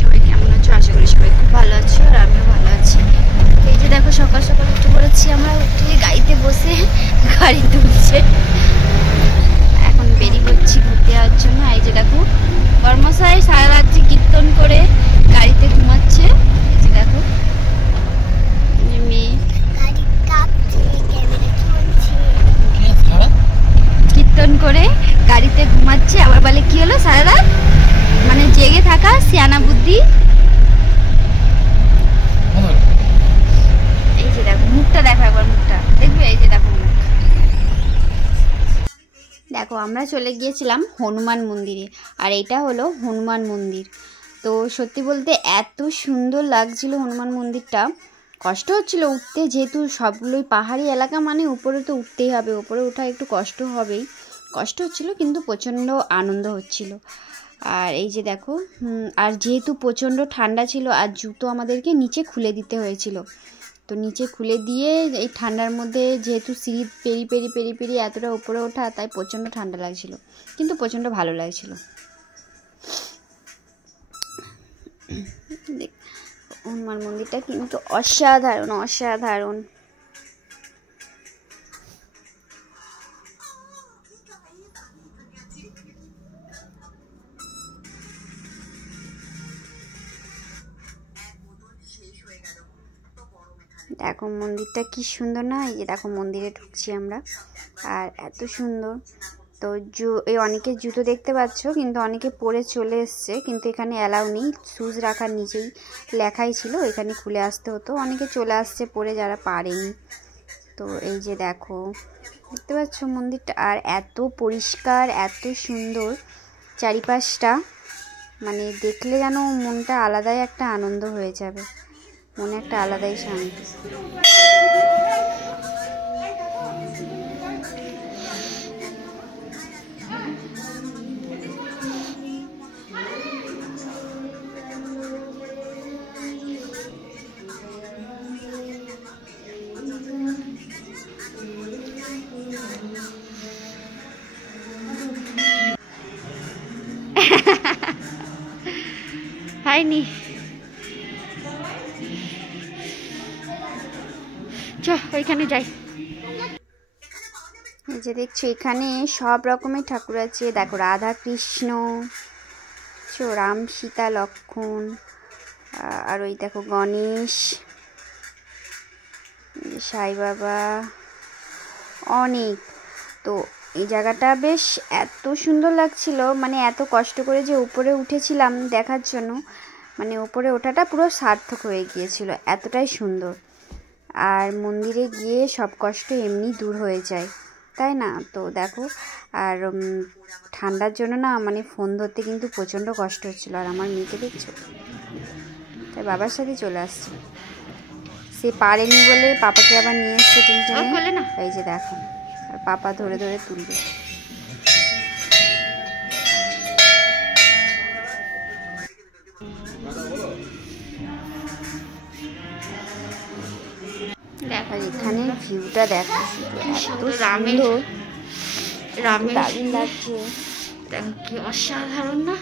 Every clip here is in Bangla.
সবাই কেমন আছো? আশা করি সবাই খুব ভালো আছো, আর আমিও ভালো আছি। এই যে দেখো সকাল সকাল উঠে পড়েছি আমরা, উঠে গাড়িতে বসে গাড়ি তুলছে। এখন বেরিয়ে পড়ছি ঘুরতে যাওয়ার জন্য। এই যে দেখো কর্মশাই সারা রাত্রি কীর্তন করে গাড়িতে ঘুমাচ্ছে। এই যে দেখো মেয়ে কীর্তন করে গাড়িতে ঘুমাচ্ছে, আবার বলে কি হলো সারা রাত, মানে জেগে থাকা সিয়ানা বুদ্ধি। এই যে দেখো মুখটা দেখো, একবার মুখটা দেখবে। এই যে দেখো মুখ দেখো। আমরা চলে গিয়েছিলাম হনুমান মন্দিরে, আর এটা হলো হনুমান মন্দির। তো সত্যি বলতে এত সুন্দর লাগছিল হনুমান মন্দিরটা। কষ্ট হচ্ছিল উঠতে, যেহেতু সবগুলোই পাহাড়ি এলাকা, মানে উপরে তো উঠতেই হবে, উপরে ওঠা একটু কষ্ট হবেই, কষ্ট হচ্ছিল কিন্তু প্রচণ্ড আনন্দ হচ্ছিল। আর এই যে দেখো আর যেহেতু প্রচণ্ড ঠান্ডা ছিল, আর জুতো আমাদেরকে নিচে খুলে দিতে হয়েছিল। তো নিচে খুলে দিয়ে এই ঠান্ডার মধ্যে যেহেতু সিঁড়ি পেরি পেরি এতটা উপরে ওঠা, তাই প্রচণ্ড ঠান্ডা লাগছিল, কিন্তু প্রচণ্ড ভালো লাগছিল। হনুমান মন্দিরটা কিন্তু অসাধারণ অসাধারণ। দেখো মন্দিরটা কি সুন্দর না? এই যে দেখো মন্দিরে ঢুকছি আমরা, আর এত সুন্দর। তো এই অনেকের জুতো দেখতে পাচ্ছ, কিন্তু অনেকে পরে চলে এসছে, কিন্তু এখানে অ্যালাউ নেই। শুজ রাখার নিচেই লেখাই ছিল, এখানে খুলে আসতে হতো। অনেকে চলে আসছে পরে, যারা পারেনি। তো এই যে দেখো দেখতে পাচ্ছ মন্দিরটা, আর এত পরিষ্কার এত সুন্দর চারিপাশটা, মানে দেখলে যেন মনটা আলাদাই একটা আনন্দ হয়ে যাবে, মনে একটা আলাদাই শান্তি। হয়নি, চ ওইখানে যাই। এই যে দেখছো এখানে সব রকমের ঠাকুর আছে। দেখো রাধা কৃষ্ণ, রাম সীতা লক্ষ্মণ, আর ওই দেখো গণেশ, সাই বাবা, অনেক। তো এই জায়গাটা বেশ এত সুন্দর লাগছিল, মানে এত কষ্ট করে যে উপরে উঠেছিলাম দেখার জন্য, মানে উপরে ওঠাটা পুরো সার্থক হয়ে গিয়েছিল, এতটাই সুন্দর। আর মন্দিরে গিয়ে সব কষ্ট এমনি দূর হয়ে যায়, তাই না? তো দেখো, আর ঠান্ডার জন্য না মানে ফোন ধরতে কিন্তু প্রচণ্ড কষ্ট হচ্ছিলো। আর আমার মেয়েকে দেখছো, তাই বাবার সাথে চলে আসছে, সে পারেনি বলে পাপাকে আবার নিয়ে এসছে টেনশনে না। এই যে দেখো, আর পাপা ধরে ধরে তুলবে। দেখা এখানে ভিউটা দেখা রামের দারুণ লাগছে, কি অসাধারণ না?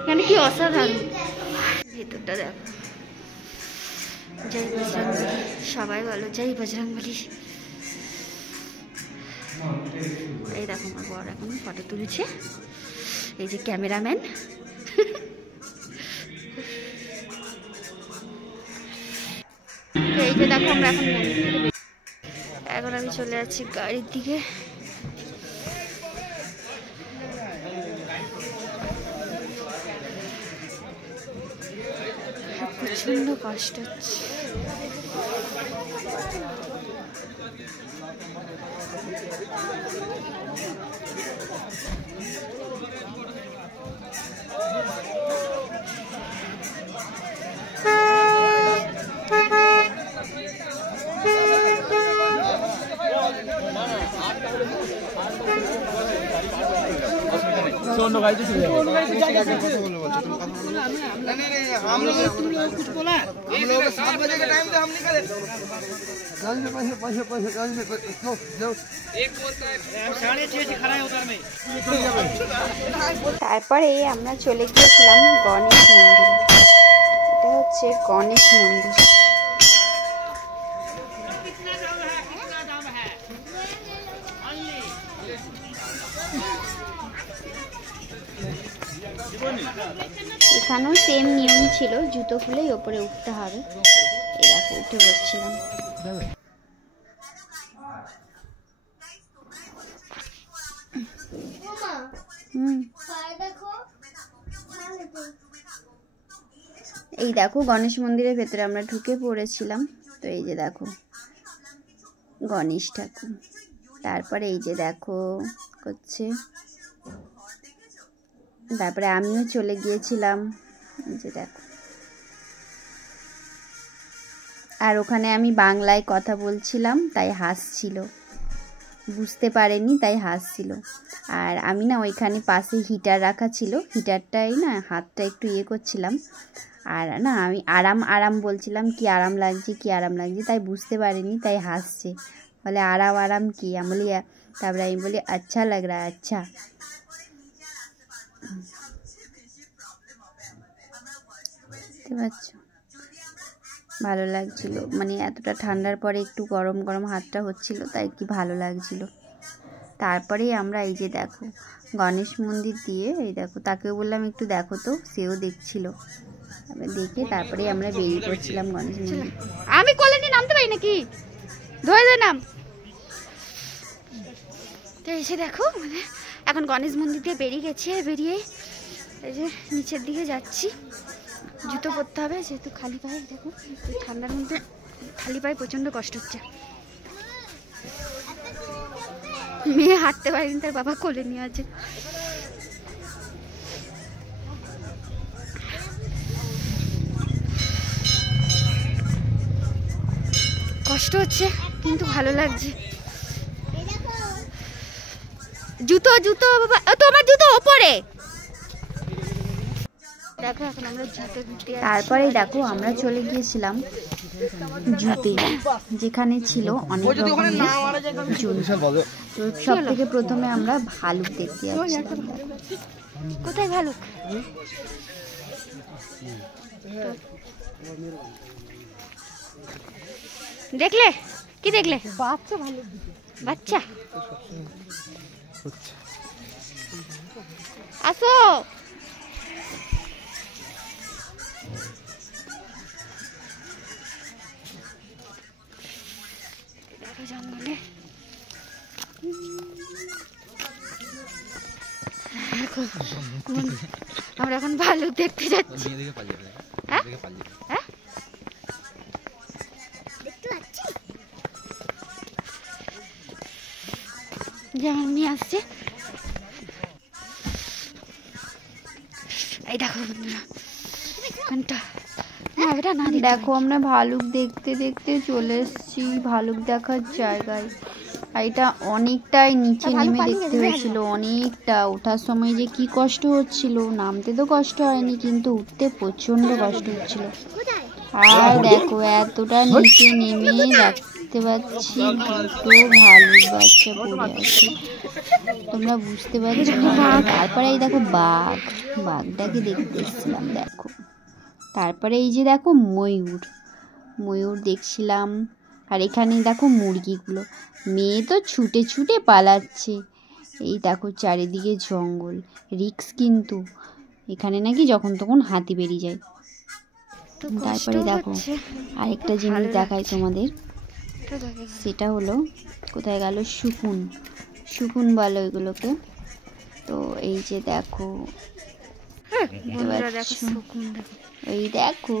এখানে কি অসাধারণ, ভেতরটা দেখো। জয় বজরংবলী, সবাই বলো জয় বজরংবলী। এই দেখো আমার বর এখন ফটো তুলছে, এই যে ক্যামেরাম্যান। এই যে দেখো আমরা এখন আমি চলে যাচ্ছি গাড়ির দিকে। প্রচন্ড কষ্ট হচ্ছে। অন্য গাড়িতে চলে যাবে। তারপরে আমরা চলে গিয়েছিলাম গণেশ মন্দিরে। এটা হচ্ছে গণেশ মন্দির। এখানেও সেম নিয়ম ছিল, জুতো খুলেই ওপরে উঠতে হবে। এই দেখো উঠে পড়ছিলাম। এই দেখো গণেশ মন্দিরের ভেতরে আমরা ঢুকে পড়েছিলাম। তো এই যে দেখো গণেশ ঠাকুর। তারপরে এই যে দেখো করছে, তারপরে আমিও চলে গিয়েছিলাম। এই যে দেখো, আর ওখানে আমি বাংলায় কথা বলছিলাম তাই হাসছিল, বুঝতে পারেনি তাই হাসছিল। আর আমি না ওইখানে পাশে হিটার রাখা ছিল, হিটারটাই না হাতটা একটু ইয়ে করছিলাম। আর না আমি আরাম আরাম বলছিলাম, কি আরাম লাগছে কি আরাম লাগছে, তাই বুঝতে পারিনি তাই হাসছে। বলে আরাম আরাম কি, আমি বলি, তারপরে আমি বলি আচ্ছা লাগ রা আচ্ছা। বুঝতে পারছো, ভালো লাগছিল, মানে এতটা ঠান্ডার পরে একটু গরম গরম হাতটা হচ্ছিল তাই কি ভালো লাগছিল। তারপরেই আমরা এই যে দেখো গণেশ মন্দির দিয়ে, এই দেখো তাকেও বললাম একটু দেখো তো, সেও দেখছিল। দেখে তারপরে আমরা বেরিয়ে পড়ছিলাম গণেশ মন্দির। আমি কোলে নিয়ে নামতে পারি নাকি, ধরে নাম। তো এসে দেখো মানে এখন গণেশ মন্দির দিয়ে বেরিয়ে গেছি, বেরিয়ে এই যে নিচের দিকে যাচ্ছি। জুতো পরতে হবে যেহেতু খালি পায়ে, দেখো ঠান্ডার মধ্যে খালি পায়ে প্রচন্ড কষ্ট হচ্ছে। মেয়ে হাঁটতে পারেনি, তার বাবা কোলে নিয়ে আছে। কষ্ট হচ্ছে কিন্তু ভালো লাগছে। জুতো জুতো বাবা, তোমার জুতো ওপরে। তারপরে দেখো আমরা চলে গিয়েছিলাম জুতে, যেখানে ছিল অনেক রকমের জুতো। তো সব থেকে প্রথমে আমরা ভালুক দেখতে যাচ্ছিলাম। কোথায় ভালুক? দেখলে কি দেখলে? বাচ্চা ভালুক। বাচ্চা আসো। জঙ্গলে আমরা এখন ভালুক দেখতে যাচ্ছি। যেমন নিয়ে আসছে, এই দেখো দেখো আমরা ভালুক দেখতে দেখতে চলে এসেছি ভালুক দেখার জায়গায়। আর এটা অনেকটাই নিচে নেমে দেখতে হয়েছিল, অনেকটা। ওঠার সময় যে কি কষ্ট হচ্ছিল, নামতে তো কষ্ট হয়নি কিন্তু উঠতে প্রচন্ড কষ্ট হচ্ছিল। আর দেখো এতটা নিচে নেমে দেখতে পাচ্ছি দুটো ভালুক বাচ্চা পড়ে আছে, তোমরা বুঝতে পারছো না। তারপরে এই দেখো বাঘ, বাঘটাকে দেখতে এসেছিলাম দেখো। তারপরে এই যে দেখো ময়ূর, ময়ূর দেখছিলাম। আর এখানে দেখো মুরগিগুলো, মেয়ে তো ছুটে ছুটে পালাচ্ছে। এই দেখো চারিদিকে জঙ্গল, রিস্ক কিন্তু এখানে নাকি যখন তখন হাতি বেরিয়ে যায়। তারপরে দেখো আরেকটা জিনিস দেখাই তোমাদের, সেটা হলো কোথায় গেল শকুন, শকুন বলো এগুলোকে। তো এই যে দেখো এই দেখো।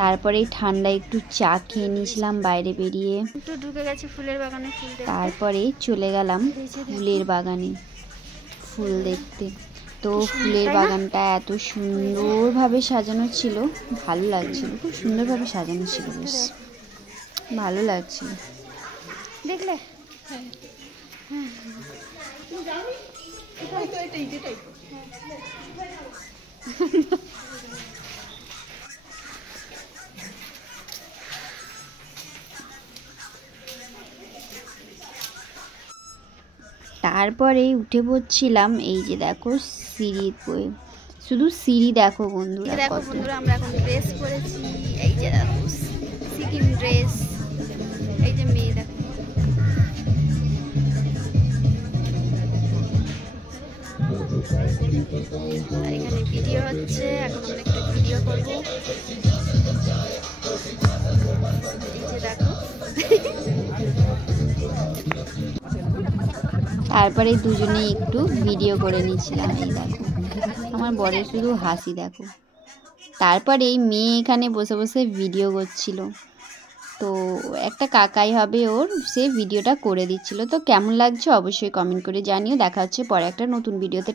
তারপরে ঠান্ডায় একটু চা খেয়ে নিয়েছিলাম বাইরে বেরিয়ে। তারপরে চলে গেলাম ফুলের বাগানে ফুল দেখতে। তো ফুলের বাগানটা এত সুন্দরভাবে সাজানো ছিল, ভালো লাগছিল, খুব সুন্দরভাবে সাজানো ছিল, বেশ ভালো লাগছিল। দেখলে তারপরে উঠে পড়ছিলাম। এই যে দেখো সিঁড়ি, শুধু সিঁড়ি দেখো বন্ধুরা। দেখো বন্ধুরা আমরা এখন ড্রেস পরেছি, এই যে দেখো সিকিম ড্রেস, এই যে মেয়ে দেখো। আর এখানে ভিডিও হচ্ছে, এখন আমরা একটু ভিডিও করব। এই যে দেখো। তারপরে দুজনে একটু ভিডিও করে নিচ্ছিলাম। এই দেখো আমার বরের শুধু হাসি দেখো। তারপরে এই মেয়ে এখানে বসে বসে ভিডিও করছিল। তো একটা কাকাই হবে ওর, সে ভিডিওটা করে দিচ্ছিল। তো কেমন লাগছে অবশ্যই কমেন্ট করে জানিও। দেখা হচ্ছে পরে একটা নতুন ভিডিওতে।